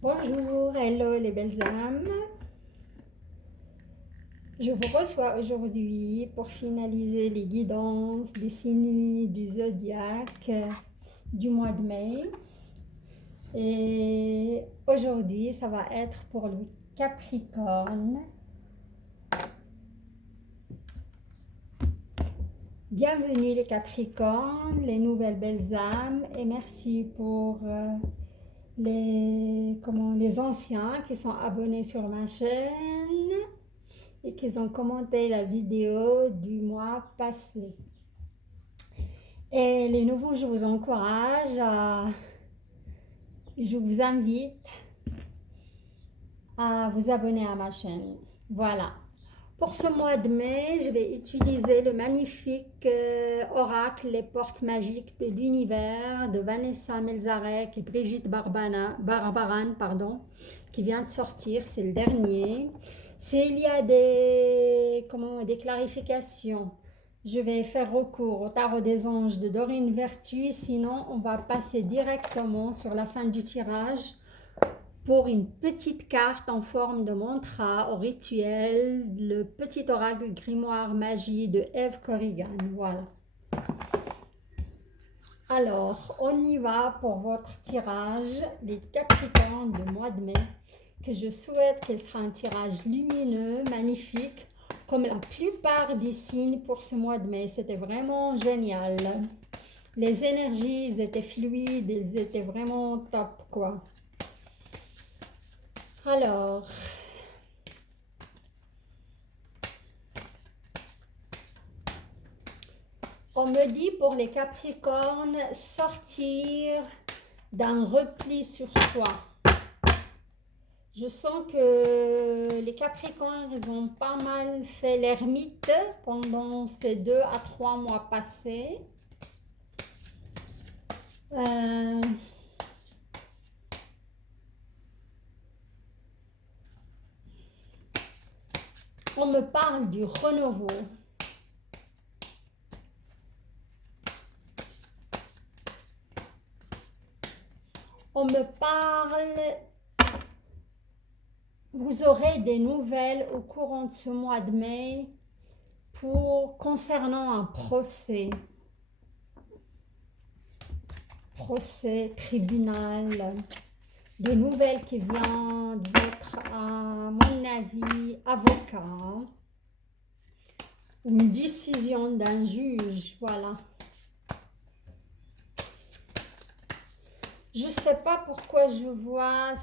Bonjour, hello les belles âmes. Je vous reçois aujourd'hui pour finaliser les guidances des signes du zodiaque du mois de mai. Et aujourd'hui, ça va être pour le Capricorne. Bienvenue les Capricornes, les nouvelles belles âmes, et merci pour les anciens qui sont abonnés sur ma chaîne et qui ont commenté la vidéo du mois passé. Et les nouveaux, je vous encourage je vous invite à vous abonner à ma chaîne. Voilà. Pour ce mois de mai, je vais utiliser le magnifique oracle Les Portes Magiques de l'Univers de Vanessa Melzarek et Brigitte Barbaran, qui vient de sortir, c'est le dernier. S'il y a des clarifications, je vais faire recours au tarot des anges de Dorine Vertu, sinon on va passer directement sur la fin du tirage pour une petite carte en forme de mantra au rituel, le petit oracle grimoire magie de Eve Corrigan. Voilà. Alors, on y va pour votre tirage, les Capricornes du mois de mai, que je souhaite qu'il sera un tirage lumineux, magnifique, comme la plupart des signes pour ce mois de mai. C'était vraiment génial. Les énergies étaient fluides, elles étaient vraiment top, quoi. Alors, on me dit pour les Capricornes, sortir d'un repli sur soi. Je sens que les Capricornes, ils ont pas mal fait l'ermite pendant ces 2 à 3 mois passés. On me parle du renouveau. On me parle, vous aurez des nouvelles au courant de ce mois de mai concernant un procès, tribunal, des nouvelles qui viennent de votre, à mon avis, avocat, une décision d'un juge, voilà. Je ne sais pas pourquoi je vois,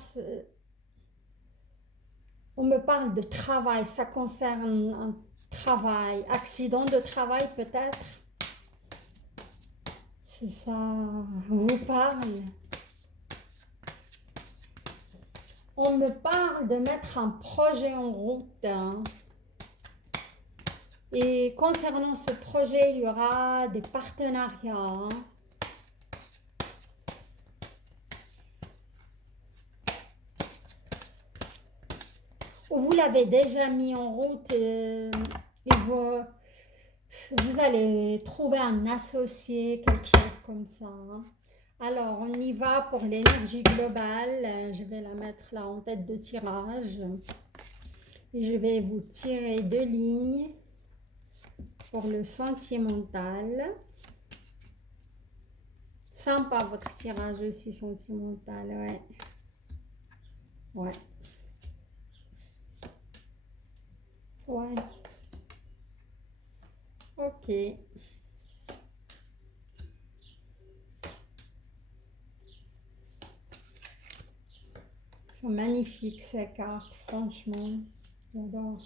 on me parle de travail, ça concerne un travail, accident de travail peut-être, c'est ça vous parle. On me parle de mettre un projet en route. Et concernant ce projet, il y aura des partenariats. Ou vous l'avez déjà mis en route et vous allez trouver un associé, quelque chose comme ça. Alors, on y va pour l'énergie globale. Je vais la mettre là en tête de tirage. Et je vais vous tirer 2 lignes pour le sentimental. Sympa votre tirage aussi sentimental, ouais. Ouais. Ouais. Ok. Ils sont magnifiques ces cartes, franchement. J'adore.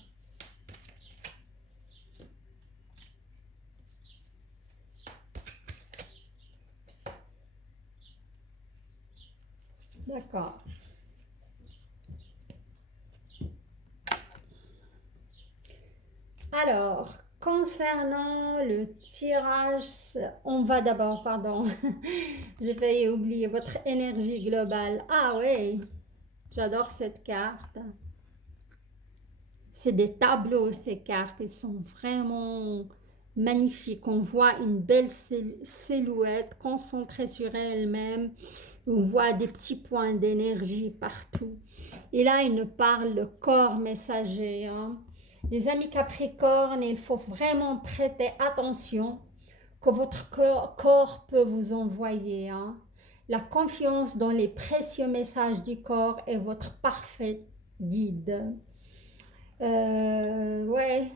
D'accord. Alors, concernant le tirage, on va d'abord, pardon, j'ai failli oublier votre énergie globale. Ah oui, j'adore cette carte. C'est des tableaux ces cartes, ils sont vraiment magnifiques. On voit une belle silhouette concentrée sur elle-même. On voit des petits points d'énergie partout. Et là, il nous parle de corps messager, hein. Les amis Capricorne, il faut vraiment prêter attention que votre corps peut vous envoyer, hein. La confiance dans les précieux messages du corps est votre parfait guide. Ouais,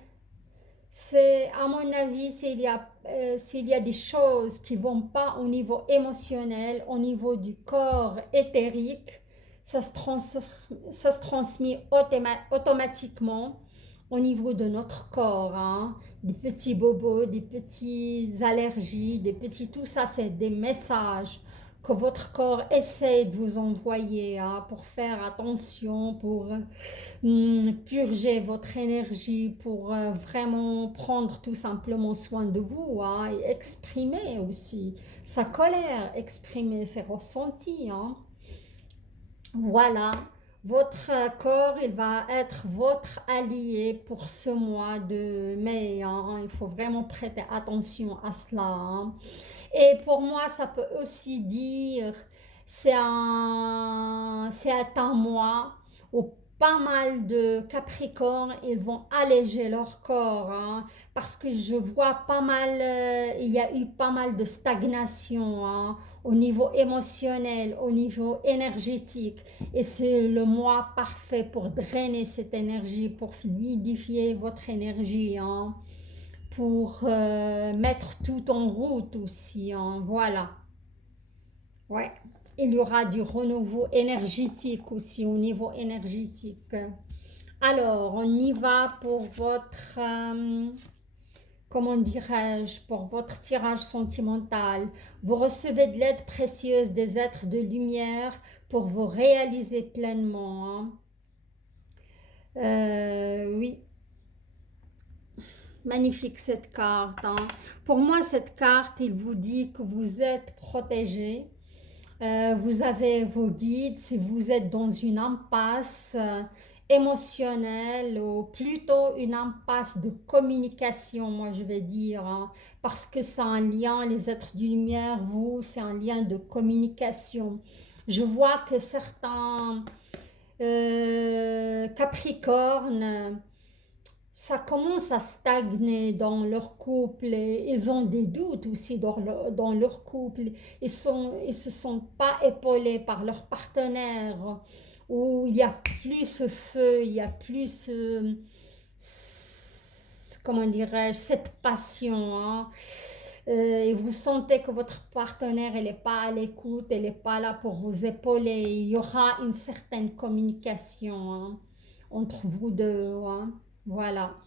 c'est à mon avis, s'il y a des choses qui vont pas au niveau émotionnel, au niveau du corps éthérique, ça se transmet automatiquement au niveau de notre corps, hein. Des petits bobos, des petites allergies, des petits, tout ça, c'est des messages que votre corps essaie de vous envoyer, hein, pour faire attention, pour purger votre énergie, pour vraiment prendre tout simplement soin de vous, hein, et exprimer aussi sa colère, exprimer ses ressentis, hein. Voilà, votre corps, il va être votre allié pour ce mois de mai, hein. Il faut vraiment prêter attention à cela, hein. Et pour moi, ça peut aussi dire, c'est un mois où pas mal de Capricornes, ils vont alléger leur corps, hein, parce que je vois pas mal, il y a eu pas mal de stagnation, hein, au niveau émotionnel, au niveau énergétique. Et c'est le mois parfait pour drainer cette énergie, pour fluidifier votre énergie, hein, pour mettre tout en route aussi, hein, voilà. Ouais. Il y aura du renouveau énergétique aussi au niveau énergétique. Alors, on y va pour votre, comment dirais-je, pour votre tirage sentimental. Vous recevez de l'aide précieuse des êtres de lumière pour vous réaliser pleinement, hein. Oui, magnifique cette carte, hein. Pour moi, cette carte, il vous dit que vous êtes protégé. Vous avez vos guides si vous êtes dans une impasse émotionnelle ou plutôt une impasse de communication, moi je vais dire, hein, parce que c'est un lien, les êtres du lumière, vous, c'est un lien de communication. Je vois que certains Capricornes, ça commence à stagner dans leur couple et ils ont des doutes aussi dans leur couple. Ils se sentent pas épaulés par leur partenaire, où il y a plus ce feu, il y a plus, comment dirais-je, cette passion, hein. Et vous sentez que votre partenaire, elle n'est pas à l'écoute, elle n'est pas là pour vous épauler. Il y aura une certaine communication, hein, entre vous deux, hein. Voilà.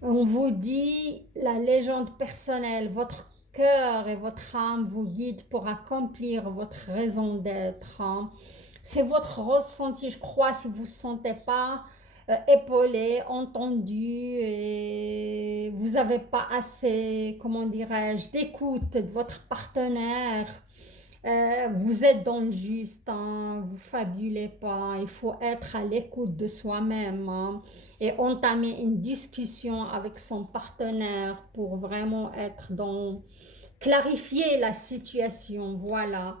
On vous dit la légende personnelle, votre cœur et votre âme vous guident pour accomplir votre raison d'être, hein. C'est votre ressenti, je crois, si vous ne vous sentez pas épaulé, entendu et vous n'avez pas assez, comment dirais-je, d'écoute de votre partenaire. Vous êtes dans le juste, hein, vous fabulez pas, il faut être à l'écoute de soi-même, hein, et entamer une discussion avec son partenaire pour vraiment être dans, clarifier la situation, voilà.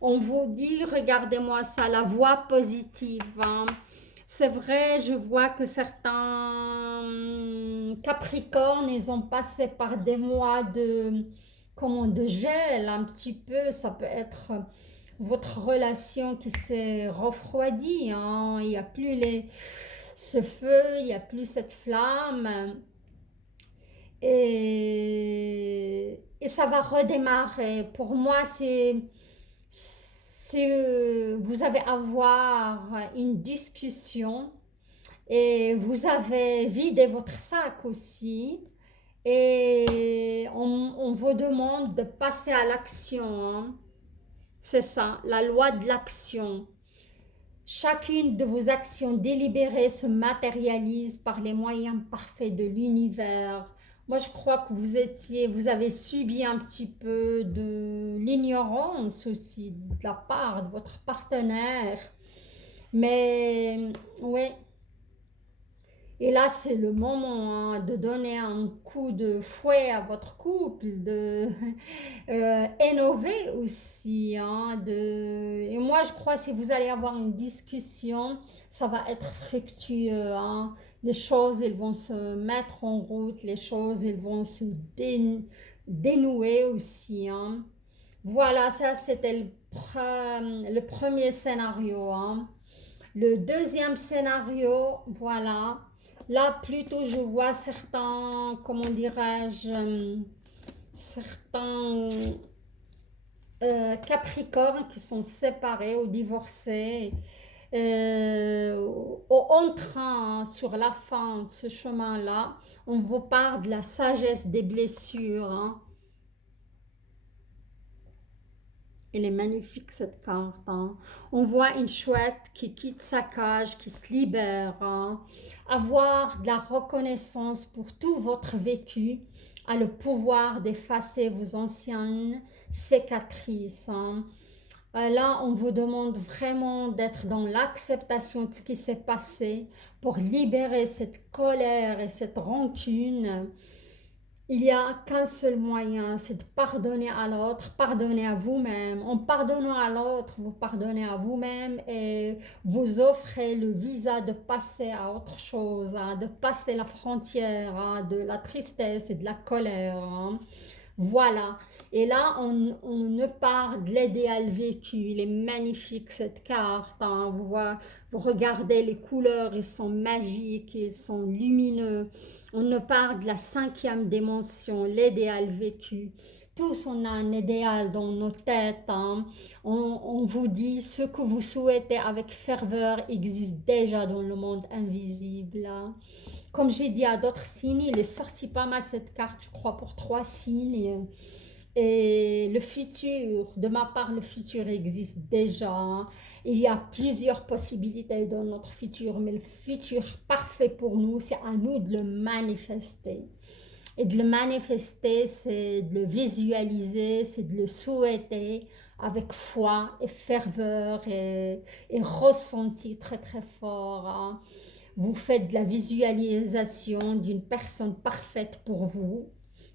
On vous dit, regardez-moi ça, la voix positive, hein. C'est vrai, je vois que certains Capricornes, ils ont passé par des mois de, comment, de gel un petit peu. Ça peut être votre relation qui s'est refroidie, hein. Il n'y a plus ce feu, il n'y a plus cette flamme. Et ça va redémarrer. Pour moi, vous allez avoir une discussion et vous avez vidé votre sac aussi. Et on vous demande de passer à l'action, hein. C'est ça, la loi de l'action. Chacune de vos actions délibérées se matérialise par les moyens parfaits de l'univers. Moi, je crois que vous avez subi un petit peu de l'ignorance aussi de la part de votre partenaire. Mais, ouais, Et là, c'est le moment hein, de donner un coup de fouet à votre couple, de innover aussi. Hein, Et moi, je crois que si vous allez avoir une discussion, ça va être fructueux. Hein. Les choses, elles vont se mettre en route, les choses, elles vont se dénouer aussi. Hein. Voilà, ça, c'était le premier scénario. Hein. Le deuxième scénario, voilà. Là, plutôt, je vois certains, comment dirais-je, certains Capricornes qui sont séparés ou divorcés, en train, hein, sur la fin de ce chemin-là. On vous parle de la sagesse des blessures. Hein. Elle est magnifique cette carte. Hein. On voit une chouette qui quitte sa cage, qui se libère. Hein. Avoir de la reconnaissance pour tout votre vécu a le pouvoir d'effacer vos anciennes cicatrices. Hein. Là, on vous demande vraiment d'être dans l'acceptation de ce qui s'est passé pour libérer cette colère et cette rancune. Il n'y a qu'un seul moyen, c'est de pardonner à l'autre, pardonner à vous-même. En pardonnant à l'autre, vous pardonnez à vous-même et vous offrez le visa de passer à autre chose, hein, de passer la frontière hein, de la tristesse et de la colère. Hein. Voilà. Et là, on me parle de l'idéal vécu. Il est magnifique cette carte. Hein. Vous regardez les couleurs, ils sont magiques, ils sont lumineux. On me parle de la cinquième dimension, l'idéal vécu. Tous, on a un idéal dans nos têtes. Hein. On vous dit ce que vous souhaitez avec ferveur existe déjà dans le monde invisible. Hein. Comme j'ai dit à d'autres signes, il est sorti pas mal cette carte, je crois, pour 3 signes. Et le futur, de ma part, le futur existe déjà. Hein. Il y a plusieurs possibilités dans notre futur, mais le futur parfait pour nous, c'est à nous de le manifester. Et de le manifester, c'est de le visualiser, c'est de le souhaiter avec foi et ferveur et ressenti très très fort. Hein. Vous faites de la visualisation d'une personne parfaite pour vous,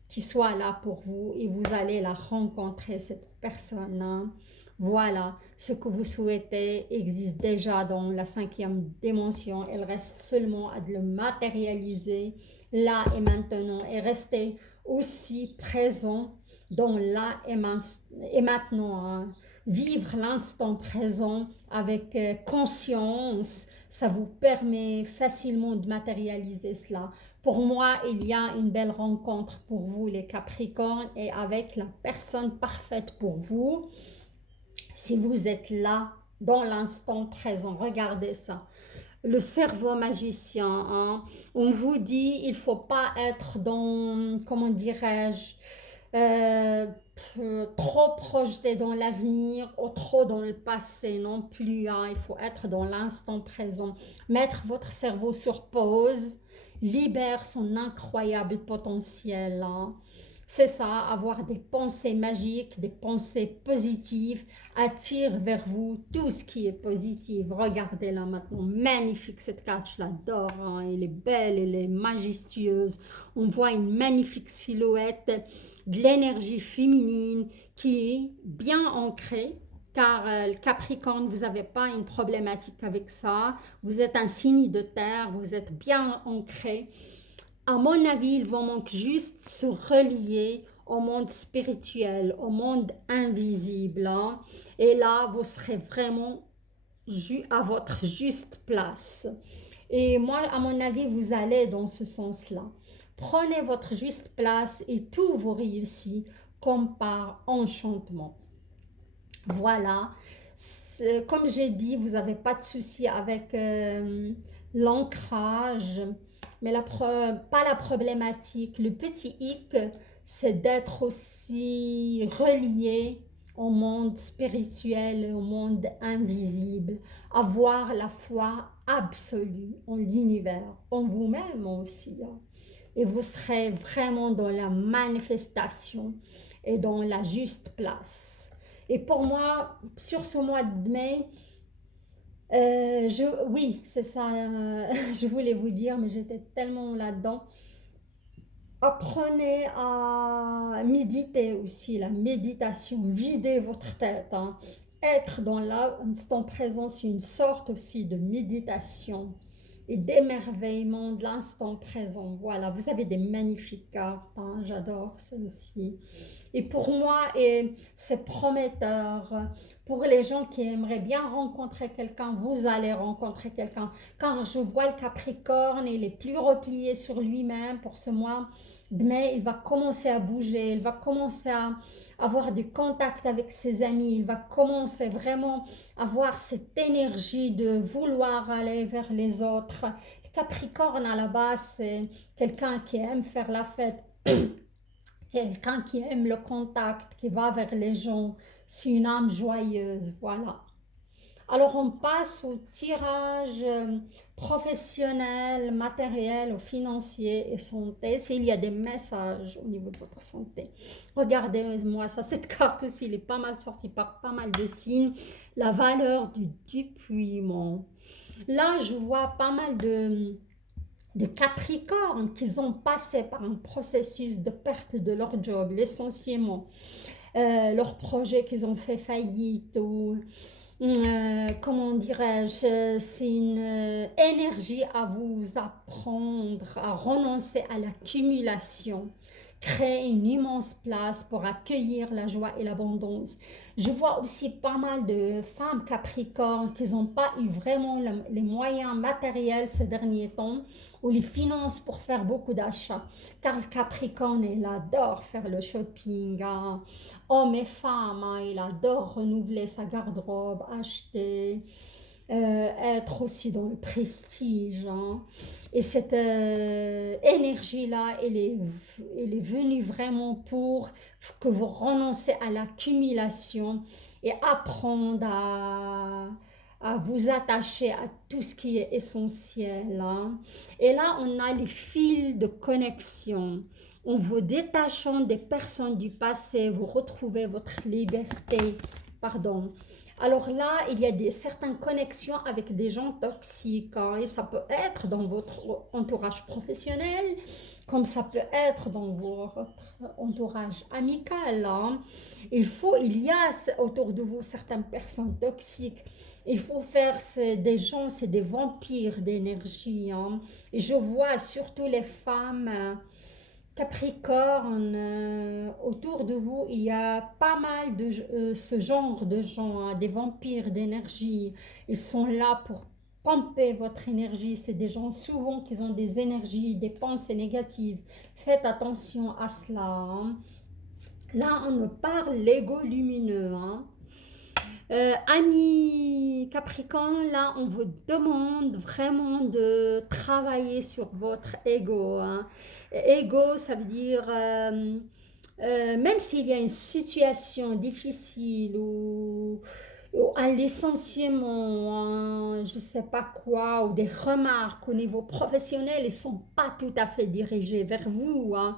qui soit là pour vous et vous allez la rencontrer, cette personne. Hein. Voilà, ce que vous souhaitez existe déjà dans la cinquième dimension. Il reste seulement à de le matérialiser là et maintenant et rester aussi présent dans là et maintenant. Hein. Vivre l'instant présent avec conscience, ça vous permet facilement de matérialiser cela. Pour moi, il y a une belle rencontre pour vous, les Capricornes, et avec la personne parfaite pour vous. Si vous êtes là, dans l'instant présent, regardez ça. Le cerveau magicien, hein. On vous dit, il ne faut pas être dans, comment dirais-je, euh, trop projeté dans l'avenir ou trop dans le passé non plus. Hein. Il faut être dans l'instant présent. Mettre votre cerveau sur pause libère son incroyable potentiel. Hein. C'est ça, avoir des pensées magiques, des pensées positives, attire vers vous tout ce qui est positif. Regardez-la maintenant, magnifique cette carte, je l'adore. Hein. Elle est belle, elle est majestueuse. On voit une magnifique silhouette de l'énergie féminine qui est bien ancrée. Car le Capricorne, vous n'avez pas une problématique avec ça. Vous êtes un signe de terre, vous êtes bien ancré. À mon avis, il vous manque juste se relier au monde spirituel, au monde invisible. Hein. Et là, vous serez vraiment à votre juste place. Et moi, à mon avis, vous allez dans ce sens-là. Prenez votre juste place et tout vous réussit comme par enchantement. Voilà. Comme j'ai dit, vous n'avez pas de souci avec l'ancrage, mais pas la problématique. Le petit hic, c'est d'être aussi relié au monde spirituel, au monde invisible, avoir la foi absolue en l'univers, en vous-même aussi. Hein. Et vous serez vraiment dans la manifestation et dans la juste place. Et pour moi, sur ce mois de mai, Oui, c'est ça, je voulais vous dire, mais j'étais tellement là-dedans. Apprenez à méditer aussi, la méditation, vider votre tête, hein. Être dans l'instant présent, c'est une sorte aussi de méditation et d'émerveillement de l'instant présent. Voilà, vous avez des magnifiques cartes, hein, j'adore ça aussi. Et pour moi, c'est prometteur. Pour les gens qui aimeraient bien rencontrer quelqu'un, vous allez rencontrer quelqu'un. Car je vois le Capricorne, il est plus replié sur lui-même pour ce mois de mai. Il va commencer à bouger, il va commencer à avoir du contact avec ses amis, il va commencer vraiment à avoir cette énergie de vouloir aller vers les autres. Le Capricorne, à la base, c'est quelqu'un qui aime faire la fête. Quelqu'un qui aime le contact, qui va vers les gens, c'est une âme joyeuse, voilà. Alors on passe au tirage professionnel, matériel, ou financier et santé. S'il y a des messages au niveau de votre santé. Regardez-moi ça, cette carte aussi, elle est pas mal sortie par pas mal de signes. La valeur du dépouillement. Là, je vois pas mal de Capricornes qui ont passé par un processus de perte de leur job, licenciement, leur projet qu'ils ont fait faillite ou comment dirais-je, c'est une énergie à vous apprendre à renoncer à l'accumulation, créer une immense place pour accueillir la joie et l'abondance. Je vois aussi pas mal de femmes capricornes qui n'ont pas eu vraiment les moyens matériels ces derniers temps ou les finances pour faire beaucoup d'achats. Car le capricorne, il adore faire le shopping, hein. Hommes et femmes, hein, il adore renouveler sa garde-robe, acheter, être aussi dans le prestige, hein. Et cette énergie-là, elle est venue vraiment pour que vous renoncez à l'accumulation et apprendre à vous attacher à tout ce qui est essentiel, hein. Et là, on a les fils de connexion. En vous détachant des personnes du passé, vous retrouvez votre liberté. Pardon. Alors là, il y a certaines connexions avec des gens toxiques, hein, et ça peut être dans votre entourage professionnel, comme ça peut être dans votre entourage amical, hein. Il y a autour de vous certaines personnes toxiques. Il faut faire, c'est des gens, c'est des vampires d'énergie, hein. Et je vois surtout les femmes Capricorne, autour de vous, il y a pas mal de ce genre de gens, hein, des vampires d'énergie. Ils sont là pour pomper votre énergie. C'est des gens souvent qui ont des énergies, des pensées négatives. Faites attention à cela, hein. Là, on me parle l'ego lumineux, hein. Ami Capricorne, là, on vous demande vraiment de travailler sur votre ego, hein. Ego, ça veut dire, même s'il y a une situation difficile ou un licenciement, je ne sais pas quoi, ou des remarques au niveau professionnel, ils ne sont pas tout à fait dirigés vers vous, hein.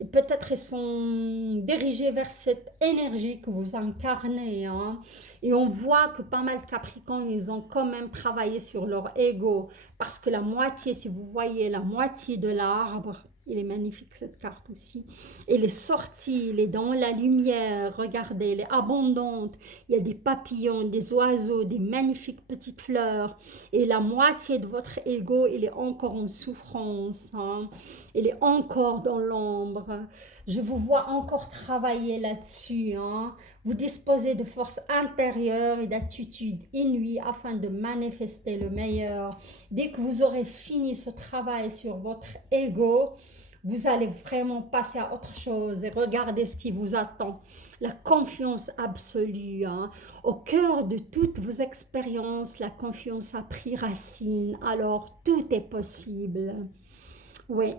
Et peut-être ils sont dirigés vers cette énergie que vous incarnez, hein. Et on voit que pas mal de Capricornes, ils ont quand même travaillé sur leur ego. Parce que la moitié, si vous voyez la moitié de l'arbre, il est magnifique cette carte aussi. Elle est sortie, elle est dans la lumière. Regardez, elle est abondante. Il y a des papillons, des oiseaux, des magnifiques petites fleurs. Et la moitié de votre ego, il est encore en souffrance, hein. Il est encore dans l'ombre. Je vous vois encore travailler là-dessus, hein. Vous disposez de force intérieure et d'attitude inouïe afin de manifester le meilleur. Dès que vous aurez fini ce travail sur votre ego, vous allez vraiment passer à autre chose et regarder ce qui vous attend. La confiance absolue, hein. Au cœur de toutes vos expériences, la confiance a pris racine. Alors tout est possible. Oui.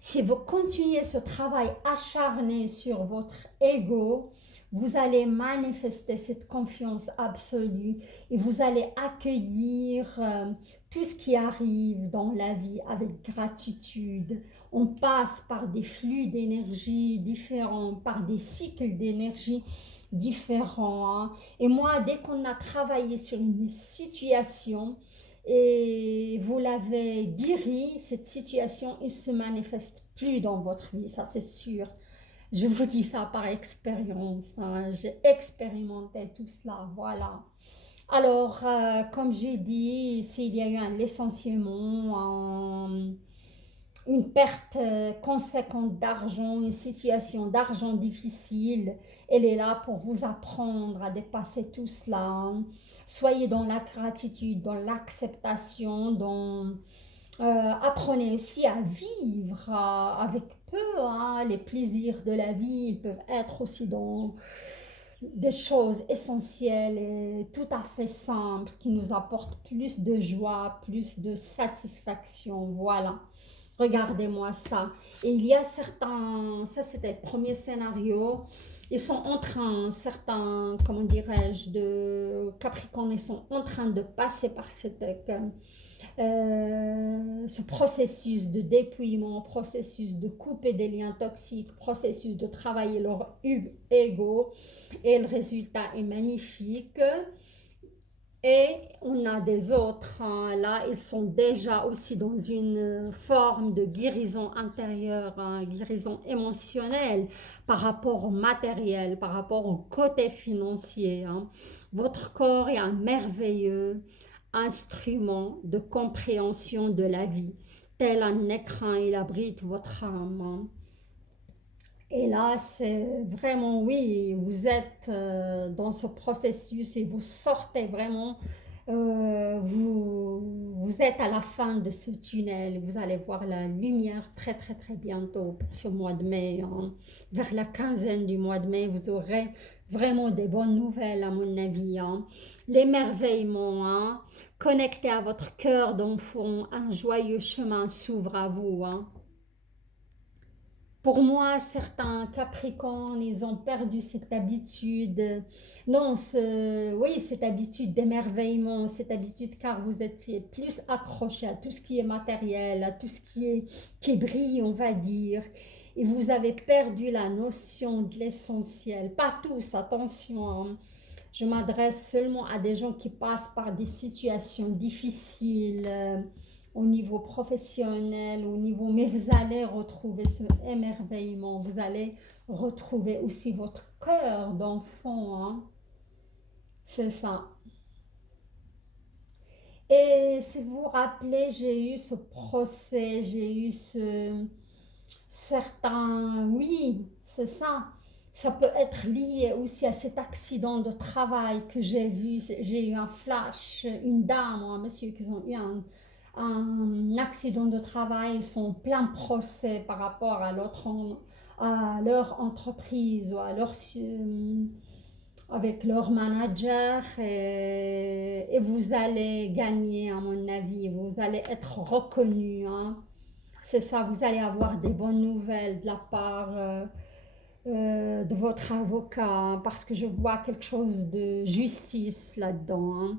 Si vous continuez ce travail acharné sur votre ego, vous allez manifester cette confiance absolue et vous allez accueillir tout ce qui arrive dans la vie avec gratitude. On passe par des flux d'énergie différents, par des cycles d'énergie différents, hein. Et moi, dès qu'on a travaillé sur une situation et vous l'avez guérie, cette situation, il se manifeste plus dans votre vie, ça c'est sûr. Je vous dis ça par expérience, hein. J'ai expérimenté tout cela, voilà. Alors, comme j'ai dit, s'il y a eu un licenciement, une perte conséquente d'argent, une situation d'argent difficile, elle est là pour vous apprendre à dépasser tout cela, hein. Soyez dans la gratitude, dans l'acceptation, apprenez aussi à vivre avec peu, hein. Les plaisirs de la vie, ils peuvent être aussi dans des choses essentielles et tout à fait simples qui nous apportent plus de joie, plus de satisfaction. Voilà. Regardez-moi ça. Et il y a certains, ça c'était le premier scénario, ils sont en train, certains, comment dirais-je, de Capricorne, ils sont en train de passer par ce processus de dépouillement, processus de couper des liens toxiques, processus de travailler leur ego, et le résultat est magnifique. Et on a des autres, hein, là, ils sont déjà aussi dans une forme de guérison intérieure, hein, guérison émotionnelle par rapport au matériel, par rapport au côté financier, hein. Votre corps est un merveilleux instrument de compréhension de la vie. Tel un écran, il abrite votre âme, hein. Et là, c'est vraiment, oui, vous êtes dans ce processus et vous sortez vraiment, vous êtes à la fin de ce tunnel. Vous allez voir la lumière très, très, très bientôt pour ce mois de mai, hein. Vers la quinzaine du mois de mai, vous aurez vraiment des bonnes nouvelles, à mon avis, hein. L'émerveillement, hein. Connecté à votre cœur d'enfant, un joyeux chemin s'ouvre à vous, hein. Pour moi, certains Capricornes, ils ont perdu cette habitude, non, oui, cette habitude d'émerveillement, cette habitude car vous étiez plus accroché à tout ce qui est matériel, à tout ce qui brille, on va dire. Et vous avez perdu la notion de l'essentiel. Pas tous, attention, hein. Je m'adresse seulement à des gens qui passent par des situations difficiles, au niveau professionnel, au niveau, mais vous allez retrouver ce émerveillement, vous allez retrouver aussi votre cœur d'enfant, hein. C'est ça. Et si vous vous rappelez, j'ai eu ce procès, j'ai eu certains, oui, c'est ça. Ça peut être lié aussi à cet accident de travail que j'ai vu. J'ai eu un flash, une dame ou un monsieur qui ont eu un accident de travail, ils sont en plein procès par rapport à leur entreprise ou avec leur manager, et vous allez gagner, à mon avis, vous allez être reconnu, hein. C'est ça, vous allez avoir des bonnes nouvelles de la part de votre avocat, hein, parce que je vois quelque chose de justice là-dedans, hein.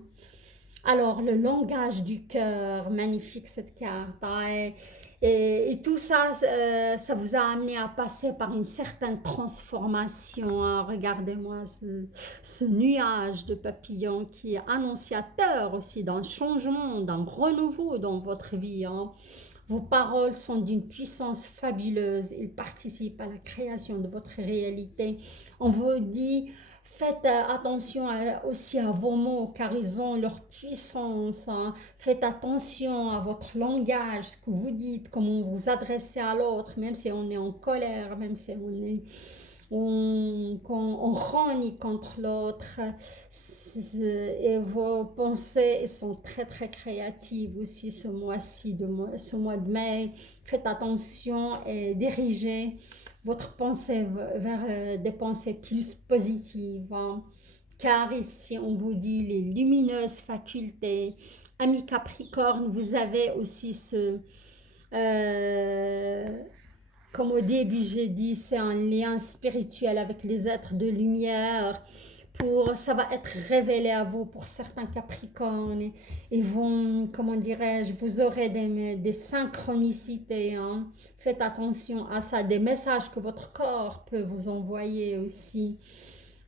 Alors, le langage du cœur, magnifique cette carte, hein, et tout ça, ça vous a amené à passer par une certaine transformation, hein. Regardez-moi ce nuage de papillons qui est annonciateur aussi d'un changement, d'un renouveau dans votre vie, hein. Vos paroles sont d'une puissance fabuleuse. Ils participent à la création de votre réalité. On vous dit, faites attention aussi à vos mots car ils ont leur puissance, hein. Faites attention à votre langage, ce que vous dites, comment vous vous adressez à l'autre, même si on est en colère, même si on rogne contre l'autre. Et vos pensées sont très très créatives aussi ce mois-ci, ce mois de mai. Faites attention et dirigez votre pensée vers des pensées plus positives, hein. Car ici on vous dit les lumineuses facultés. Ami Capricorne, vous avez aussi euh, comme au début j'ai dit, c'est un lien spirituel avec les êtres de lumière. Ça va être révélé à vous pour certains Capricornes. Ils vont, comment dirais-je, vous aurez des synchronicités, hein. Faites attention à ça, des messages que votre corps peut vous envoyer aussi.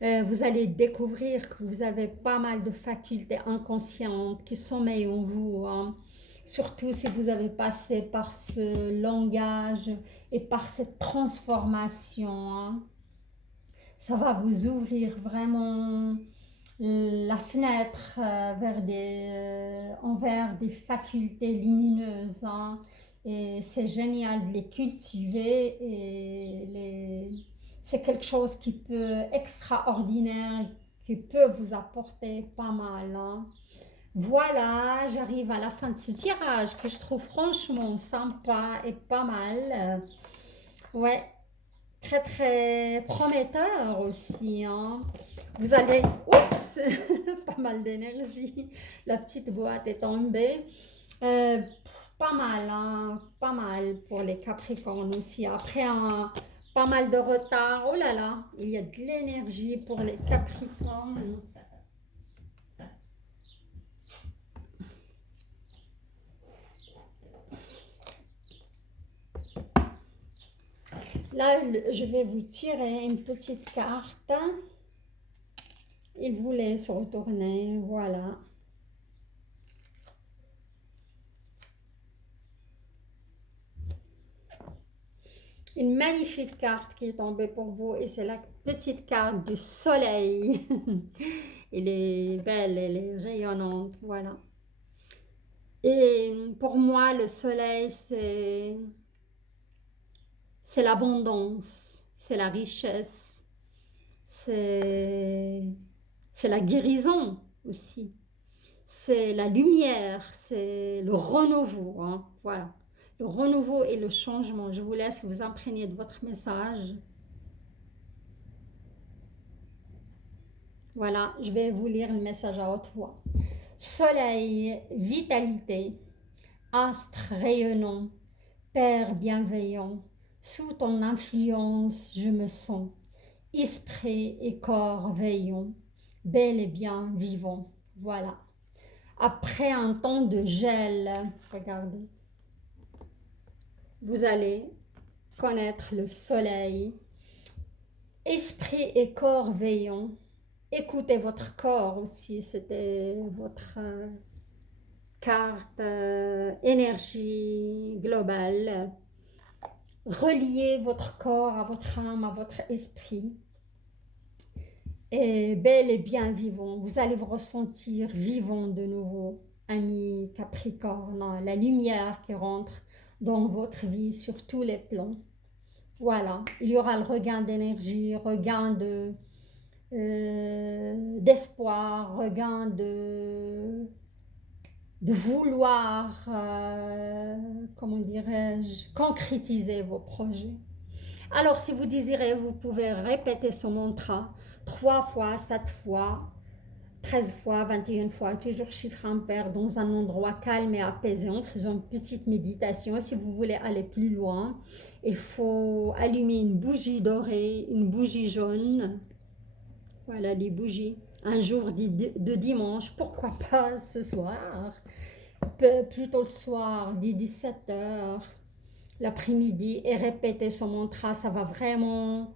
Vous allez découvrir que vous avez pas mal de facultés inconscientes qui sommeillent en vous, hein. Surtout si vous avez passé par ce langage et par cette transformation, hein. Ça va vous ouvrir vraiment la fenêtre envers des facultés lumineuses, hein. Et c'est génial de les cultiver et c'est quelque chose qui peut extraordinaire, qui peut vous apporter pas mal, hein. Voilà, j'arrive à la fin de ce tirage que je trouve franchement sympa et pas mal. Ouais, très très prometteur aussi, hein. Vous allez, oups, pas mal d'énergie. La petite boîte est tombée. Euh, Pas mal, hein, pas mal pour les Capricornes aussi. Après pas mal de retard, oh là là, il y a de l'énergie pour les Capricornes. Là, je vais vous tirer une petite carte. Il vous laisse retourner, voilà. Une magnifique carte qui est tombée pour vous et c'est la petite carte du soleil. Elle est belle, elle est rayonnante, voilà. Et pour moi, le soleil, c'est l'abondance, c'est la richesse, c'est la guérison aussi, c'est la lumière, c'est le renouveau, hein, voilà. Le renouveau et le changement. Je vous laisse vous imprégner de votre message. Voilà, je vais vous lire le message à haute voix. Soleil, vitalité, astre rayonnant, Père bienveillant, sous ton influence je me sens, esprit et corps veillant, bel et bien vivant. Voilà. Après un temps de gel, regardez, vous allez connaître le soleil, esprit et corps veillant. Écoutez votre corps aussi, c'était votre carte énergie globale. Reliez votre corps à votre âme, à votre esprit. Et bel et bien vivant. Vous allez vous ressentir vivant de nouveau, ami Capricorne. La lumière qui rentre dans votre vie sur tous les plans. Voilà, il y aura le regain d'énergie, regain d'espoir, regain de vouloir, comment dirais-je, concrétiser vos projets. Alors, si vous désirez, vous pouvez répéter ce mantra 3 fois, 7 fois, 13 fois, 21 fois, toujours chiffre impair dans un endroit calme et apaisé en faisant une petite méditation. Si vous voulez aller plus loin, il faut allumer une bougie dorée, une bougie jaune. Voilà les bougies. Un jour de dimanche, pourquoi pas ce soir, plutôt le soir, dès 17h, l'après-midi, et répéter ce mantra, ça va vraiment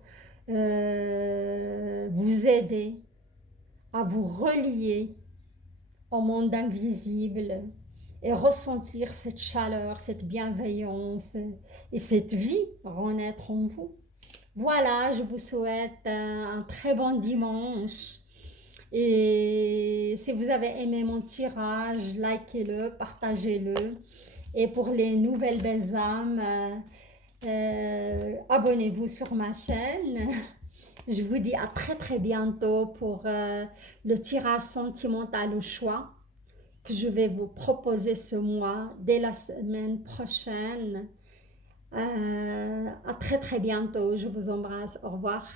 vous aider à vous relier au monde invisible et ressentir cette chaleur, cette bienveillance et cette vie renaître en vous. Voilà, je vous souhaite un très bon dimanche. Et si vous avez aimé mon tirage, likez-le, partagez-le. Et pour les nouvelles belles âmes, abonnez-vous sur ma chaîne. Je vous dis à très très bientôt pour le tirage sentimental au choix que je vais vous proposer ce mois, dès la semaine prochaine. À très très bientôt, je vous embrasse, au revoir.